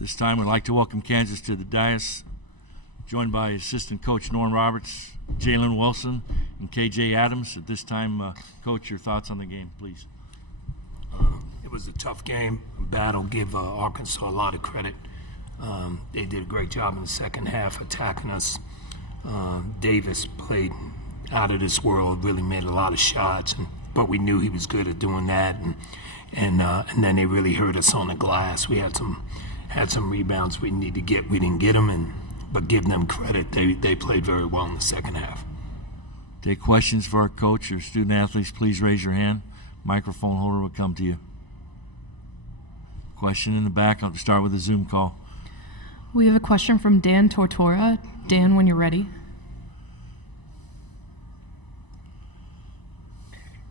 This time we'd like to welcome Kansas to the dais, joined by assistant coach Norm Roberts, Jalen Wilson, and KJ Adams. At this time, Coach, your thoughts on the game, please. It was a tough game, a battle. Give Arkansas a lot of credit. They did a great job in the second half attacking us. Davis played out of this world, really made a lot of shots, but we knew he was good at doing that. And then they really hurt us on the glass. We had some rebounds we need to get. We didn't get them, but give them credit. They played very well in the second half. Take questions for our coach or student athletes. Please raise your hand. Microphone holder will come to you. Question in the back. I'll start with a Zoom call. We have a question from Dan Tortora. Dan, when you're ready.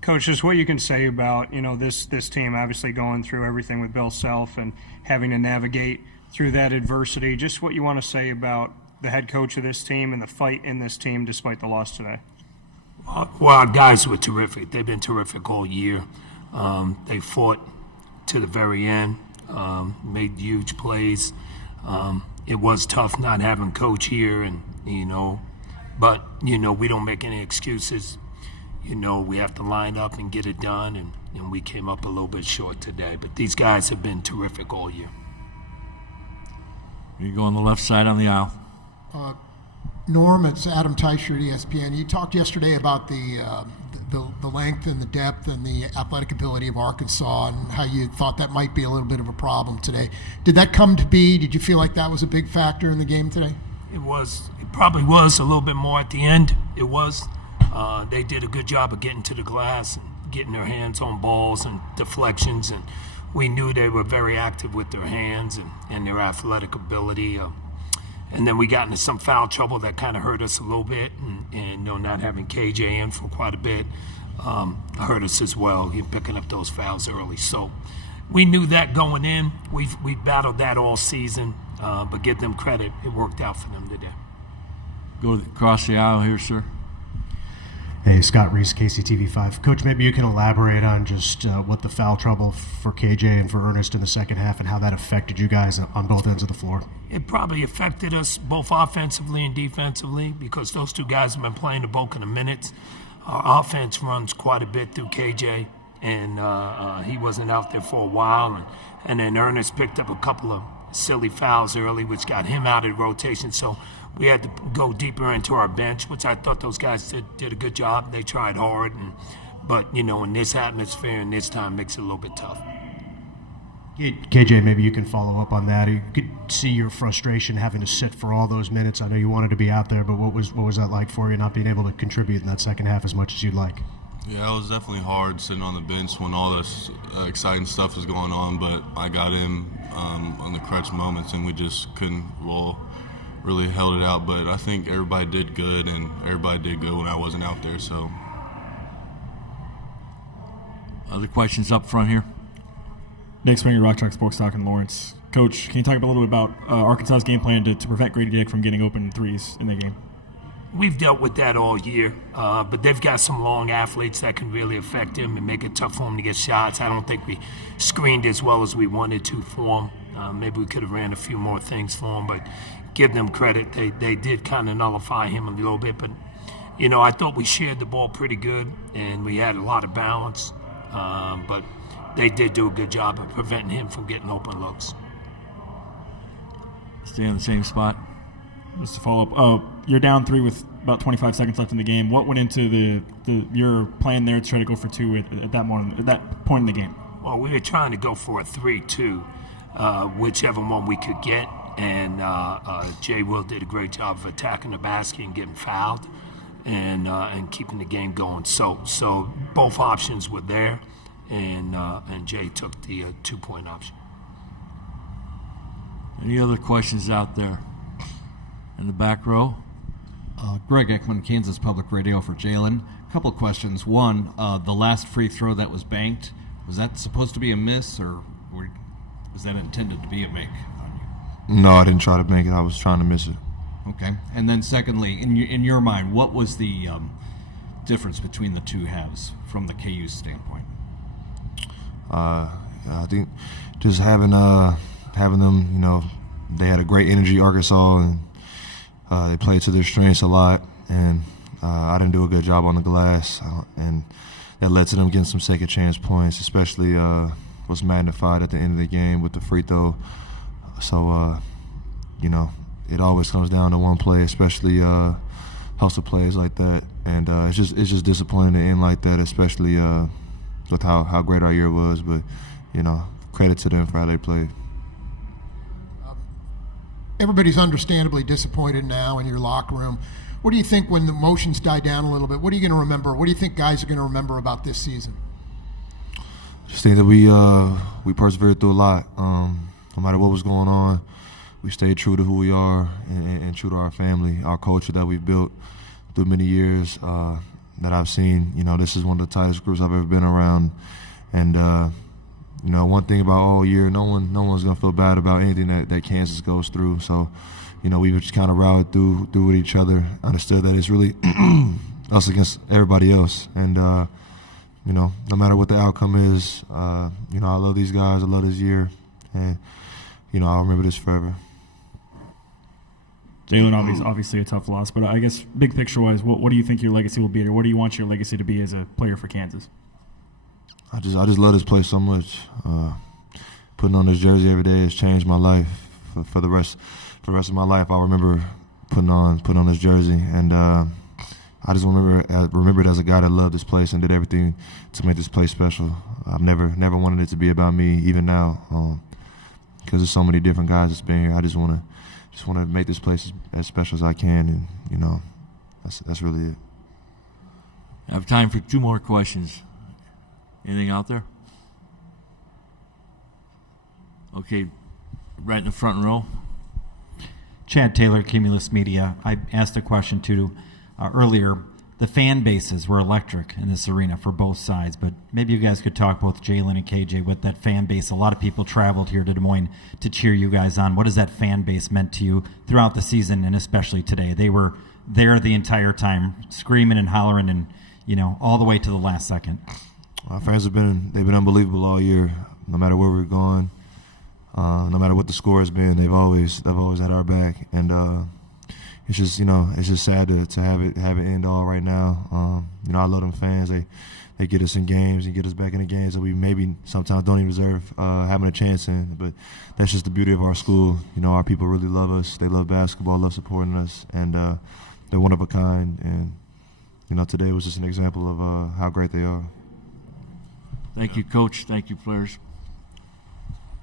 Coach, just what you can say about, this team obviously going through everything with Bill Self and having to navigate through that adversity. Just what you want to say about the head coach of this team and the fight in this team despite the loss today. Well, our guys were terrific. They've been terrific all year. They fought to the very end, made huge plays. It was tough not having Coach here, but we don't make any excuses. We have to line up and get it done, and we came up a little bit short today. But these guys have been terrific all year. You go on the left side on the aisle. Norm, it's Adam Teicher at ESPN. You talked yesterday about the length and the depth and the athletic ability of Arkansas and how you thought that might be a little bit of a problem today. Did that come to be? Did you feel like that was a big factor in the game today? It was. It probably was a little bit more at the end. It was. They did a good job of getting to the glass and getting their hands on balls and deflections, and we knew they were very active with their hands and their athletic ability. And then we got into some foul trouble that kind of hurt us a little bit, and not having KJ in for quite a bit hurt us as well, picking up those fouls early. So we knew that going in. We've battled that all season, but give them credit. It worked out for them today. Go across the aisle here, sir. Hey, Scott Reese, KCTV5. Coach, maybe you can elaborate on just what the foul trouble for KJ and for Ernest in the second half and how that affected you guys on both ends of the floor. It probably affected us both offensively and defensively because those two guys have been playing the bulk of the minutes. Our offense runs quite a bit through KJ, and he wasn't out there for a while. And then Ernest picked up a couple of silly fouls early, which got him out of the rotation. So we had to go deeper into our bench, which I thought those guys did a good job. They tried hard, but in this atmosphere and this time makes it a little bit tough. KJ, maybe you can follow up on that. You could see your frustration having to sit for all those minutes. I know you wanted to be out there, but what was that like for you, not being able to contribute in that second half as much as you'd like? Yeah, it was definitely hard sitting on the bench when all this exciting stuff was going on, but I got in on the crutch moments, and we just couldn't really held it out. But I think everybody did good, and everybody did good when I wasn't out there. So, other questions up front here? Nick Springer, Rock Chalk Sports Talk in Lawrence. Coach, can you talk a little bit about Arkansas's game plan to prevent Grady Dick from getting open threes in the game? We've dealt with that all year, but they've got some long athletes that can really affect him and make it tough for him to get shots. I don't think we screened as well as we wanted to for him. Maybe we could have ran a few more things for him, but give them credit. They did kind of nullify him a little bit, but, I thought we shared the ball pretty good, and we had a lot of balance, but they did do a good job of preventing him from getting open looks. Stay on the same spot. Just to follow up, you're down 3 with about 25 seconds left in the game. What went into your plan there to try to go for 2 at that point in the game? Well, we were trying to go for a 3-2, whichever one we could get, and Jay Will did a great job of attacking the basket and getting fouled and keeping the game going. So both options were there, and Jay took the 2-point option. Any other questions out there? In the back row. Greg Ekman, Kansas Public Radio for Jalen. A couple of questions. One, the last free throw that was banked, was that supposed to be a miss, or was that intended to be a make on you? No, I didn't try to make it. I was trying to miss it. Okay. And then secondly, in your mind, what was the difference between the two halves from the KU standpoint? I think just having having them, they had a great energy, Arkansas, and they played to their strengths a lot. And I didn't do a good job on the glass, and that led to them getting some second chance points, especially was magnified at the end of the game with the free throw. So, it always comes down to one play, especially hustle plays like that. And it's just disappointing to end like that, especially with how great our year was. But, credit to them for how they played. Everybody's understandably disappointed now in your locker room. What do you think when the emotions die down a little bit? What are you going to remember? What do you think guys are going to remember about this season? Just think that we persevered through a lot. No matter what was going on, we stayed true to who we are and true to our family, our culture that we've built through many years that I've seen. This is one of the tightest groups I've ever been around. And, one thing about all year, no one's going to feel bad about anything that Kansas goes through. So, we just kind of rallied through with each other, understood that it's really us against everybody else. And, no matter what the outcome is, I love these guys. I love this year. And, I'll remember this forever. Jalen, obviously a tough loss, but I guess big picture-wise, what do you think your legacy will be, or what do you want your legacy to be as a player for Kansas? I just love this place so much. Putting on this jersey every day has changed my life for the rest of my life. I remember putting on this jersey, and I just remember it as a guy that loved this place and did everything to make this place special. I've never wanted it to be about me, even now, because there's so many different guys that's been here. I just want to make this place as special as I can, and that's really it. I have time for 2 more questions. Anything out there? Okay, right in the front row. Chad Taylor, Cumulus Media. I asked a question too earlier. The fan bases were electric in this arena for both sides, but maybe you guys could talk, both Jalen and KJ, with that fan base. A lot of people traveled here to Des Moines to cheer you guys on. What has that fan base meant to you throughout the season and especially today? They were there the entire time, screaming and hollering, and all the way to the last second. Our fans they've been unbelievable all year. No matter where we're going, no matter what the score has been, they've always had our back. And it's just sad to have it end all right now. I love them fans. They get us in games and get us back in the games that we maybe sometimes don't even deserve having a chance in. But that's just the beauty of our school. Our people really love us. They love basketball, love supporting us, and they're one of a kind. And today was just an example of how great they are. Thank you, Coach. Thank you, players.